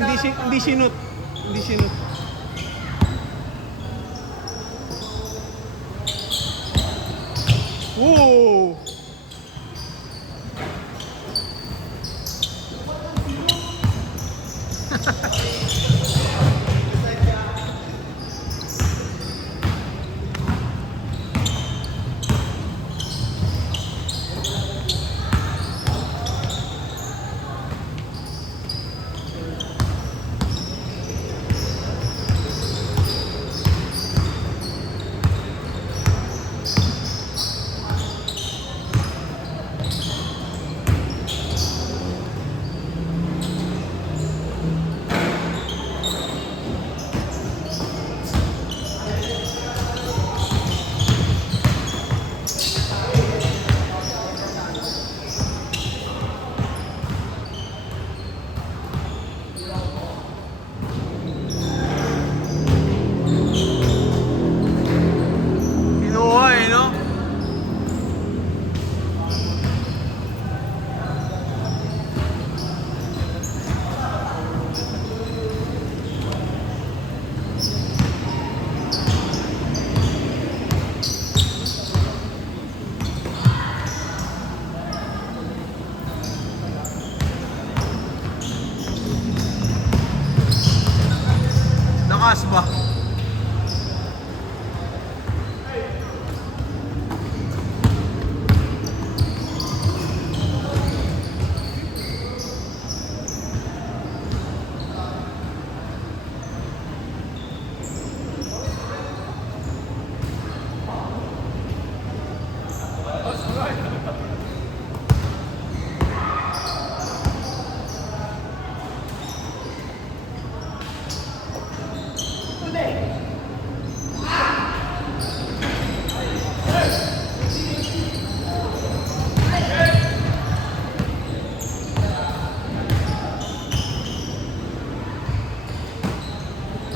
Hindi sinut. Hindi sinut. Whoa! Lakas ba?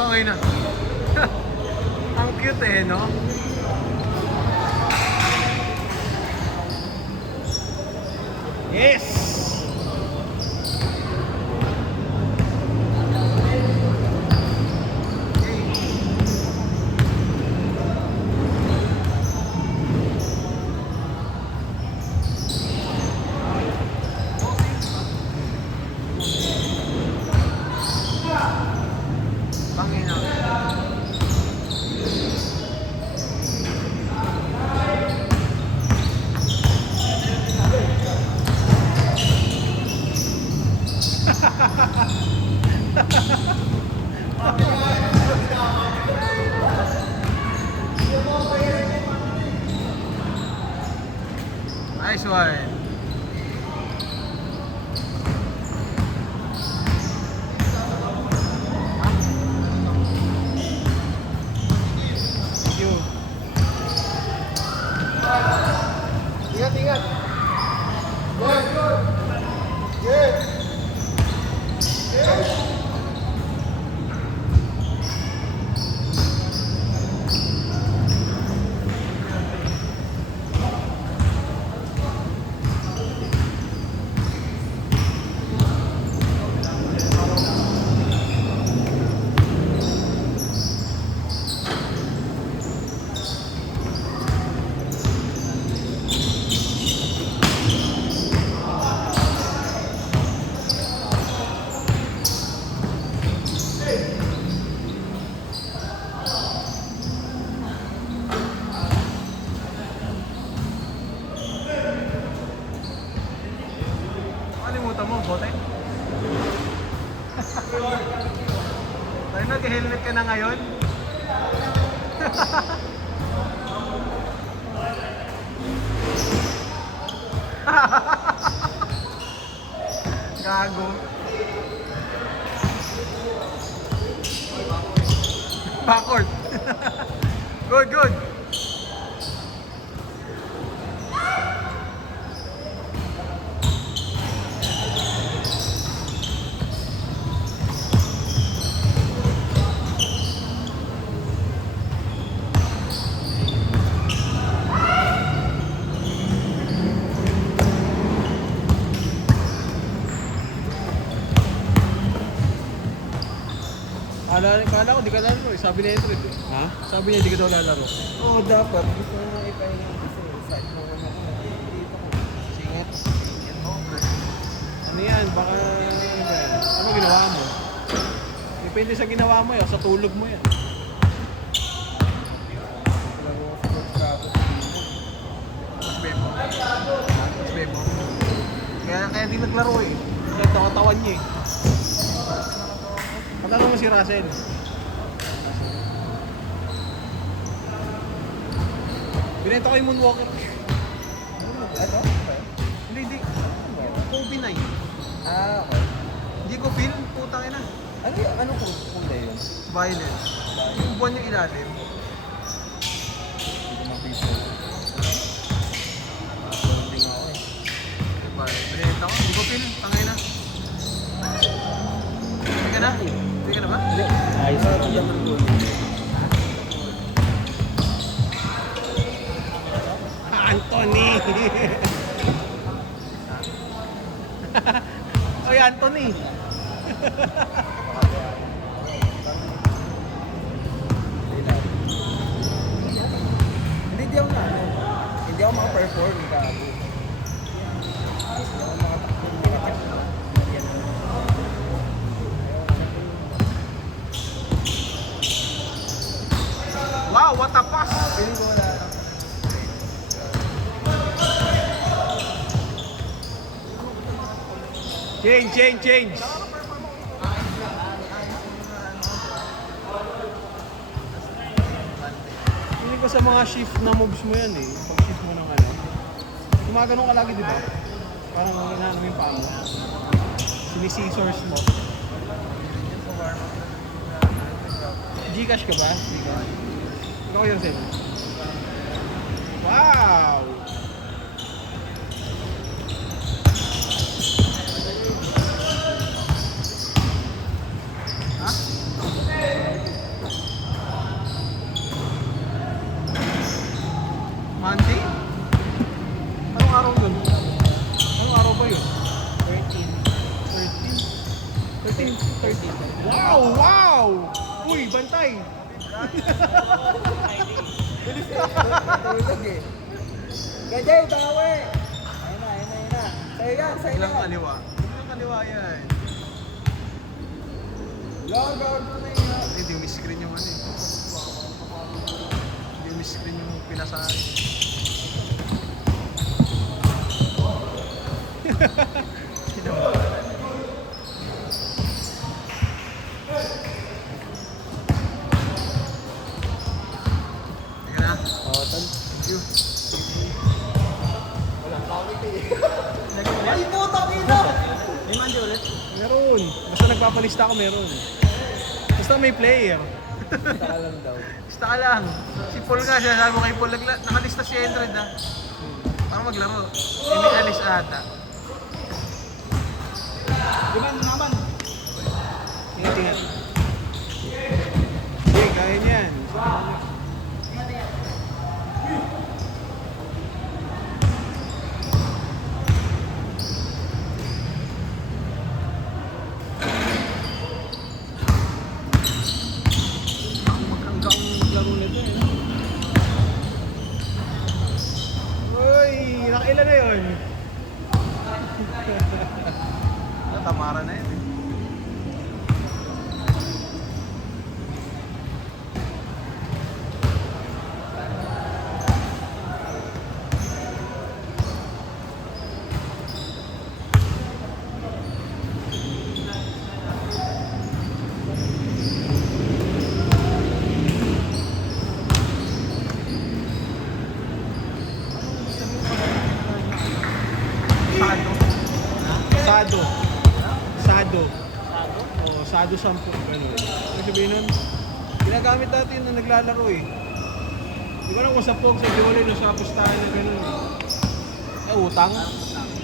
Okay na. Ang cute eh, no? Yes! Nice one. Thank you. Ingat, ingat. Good, good. Good. Good. Kalimutan mo, bote? Tayo nag-helmet ka na ngayon? Gago. Backward. Good, good. Kala ko di ka lalaro eh. Sabi niya ito eh. Ha? Sabi niya di ka daw lalaro. Oo, dapat. Gusto mo na ipahinga kasi site mo naman ako. Dito ko. Singit. Ano yan? Baka... Ano ginawa mo? Depende sa ginawa mo yan. Sa tulog mo yan. Laro ko sa coach Rapo sa Bimo. Mas bebo. Mas bebo. Kaya di naglaro eh. Kaya tawa-tawan niya eh. Pagkano mo si Russell? Binenta ko yung Moonwalker. Ano? Hindi. Kobe 9. Ah, okay. Hindi ko feel. Putang ina. Ano kung kulay yun? Violet. Yung buwan yung ilalim. Hindi ko mapisa. Hindi nga ako eh. Diba? Binenta ko. Hindi ko feel. Tangay na. Hindi ka na? Hindi ka na ba? Hindi. Ayos na rin naman doon. Anthony! Oy, Anthony! Hindi ako na ano. Hindi ako maka-perform. Gago. Hindi ako makatakbo. Wow, what a pass! Feeling ko wala lang. Change! Hindi ko sa mga shift na moves mo yan eh. Pag shift mo ng ano. Gumagano ka lagi, di ba? Parang inaano mo yung paa mo. Sinisisors mo. Gcash ka ba? Gcash. Ikaw yun sa'yo. Wow! Ha? Monday? Anong araw yun? Anong araw ba yun? 13? Wow! Uy, bantay! Tulog eh. Gajay, bawi! Ayun na. Sa'yo yan. Ilang kaliwa? Ilang kaliwa yan? Lord, ko na yun. Hindi, umiscreen yung ano eh. Hindi umiscreen yung pinasahan. Teka na. Oo, tol. Thank you. Walang quality eh. Ay, putang ina! May mandi ulit? Meron. Basta nagpapalista ako, meron. Basta may player. Taka lang daw. Basta ka lang. Si Paul nga, sinasabi mo kay Paul, nakalista si Endred ha. Para maglaro. May alis ata. Naman. Ingat. Okay, kaya niyan. Hanggang laro nito eh. Uy, nakailan na yun? Tamara na yun eh. Sado. Sado. Oo, Sado 10. Ganun. Ano sabihin nun? Ginagamit natin na naglalaro eh. Di ba nang sa Pog, sa Jolly, sa pustahan na gano'n eh. Utang?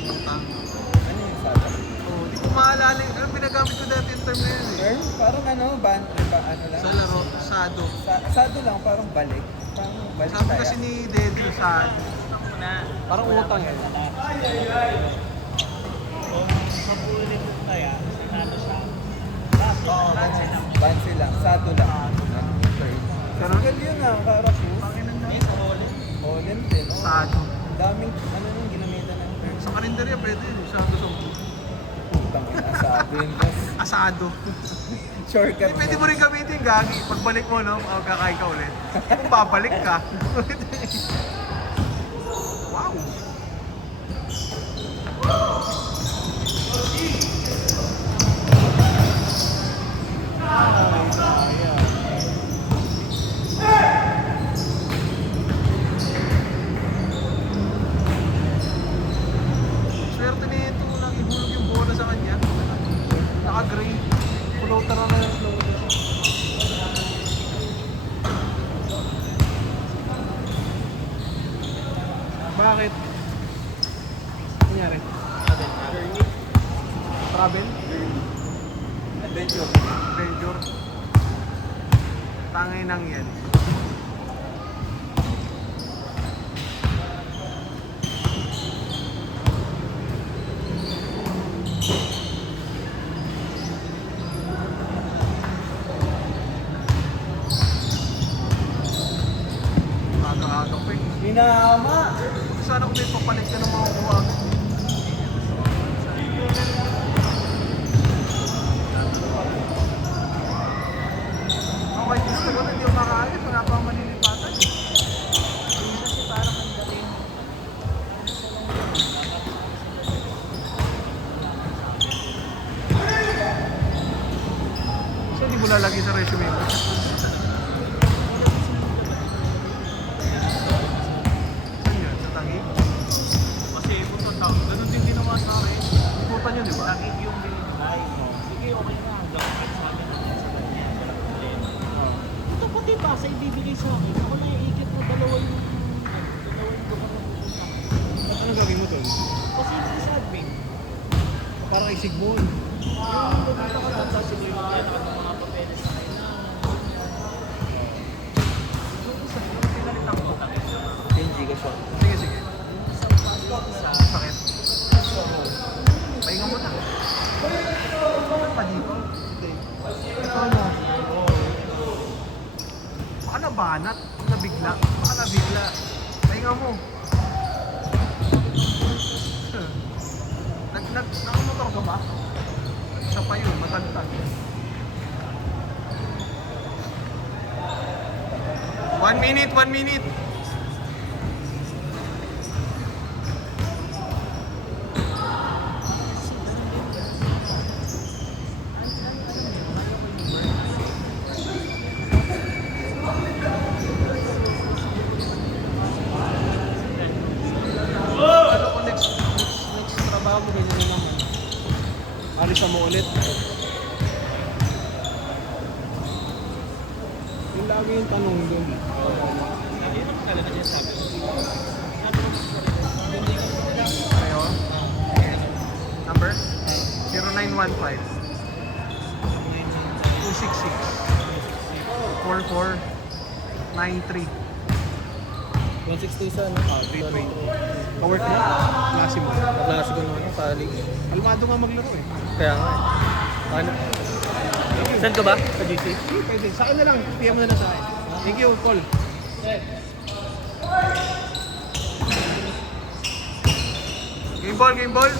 Utang. Ano yung sada? Oo, di ko maalala yung, ano pinagamit ko dati yung term na yun eh. Term? Parang ano, ano lang? Sa laro, Sado. Sado lang, parang balik. Parang balik Sabi tayo. kasi ni Dedo, Sado. Parang utang eh. Oo, bansi lang. Sa karinderya pwede, Sado 10. Putang ina, sabi yun, boss. Asado. Shortcut. Hindi, pwede mo rin gamitin, Gagi. Pagbalik mo, no, kakain ka ulit. Kung babalik ka. Wow! Ay, sayang. Swerte nito, lang ihulog yung bola sa kanya. Naka-gray. Floater na yung floater. Bakit? Nangyari? Travel? Adventure. Adventure? Tangay nang yan. Aga-aga pa eh. Minama! Sana kung may papalit ka ng mga buwag. Okay, gusto ko na hindi ako makaalis. Wala pa akong malilipatan. Kasi parang ang dating So, hindi mo lalagay sa resume mo. Saan yun? Sa Taguig? kasi puto tao. Ganun din ginawa sa akin. Ikutan yun, di ba? Takip yung binibigay mo. Sige, okay na. Hanggang sa akin na sa kanya. Walang problema. Ito pati ba sa ibibigay sa akin? Ako na iikit na dalawa yung lugar na pupunta. Ba't ano gagawin mo doon? Kasi hindi sa admin. Para kay Sigmund. Yung pupunta ka doon, sasabihin mo yan ang mga papeles sa akin na yung pinalitan ko takip sa Hindi ka siya. Sige, sige. sa pasok sa Sakit. Pahinga mo na. Bakit pa dito? Ito mo. Baka nabanat. Nabigla. Baka nabigla. Pahinga mo. Nakamotor ka ba? Isa pa yun, matagtag. 1 minute, 1 minute. Ano kung next trabaho mo, ganyan na naman. Alisan mo ulit. Yung lagi yung tanong doon. Sabi mo talaga niya sabi ko. Ayo. Number? 0915 266 4493. 160 isa, no? Wait. Kawork mo? Klase mo. Kaklase ko naman, college. Almado nga maglaro eh. Kaya nga eh. Ano? Saan ka ba? Sa GC? Sige, pwede. Sa akin na lang. PM mo na lang sa akin. Thank you, Paul. Game ball, game ball.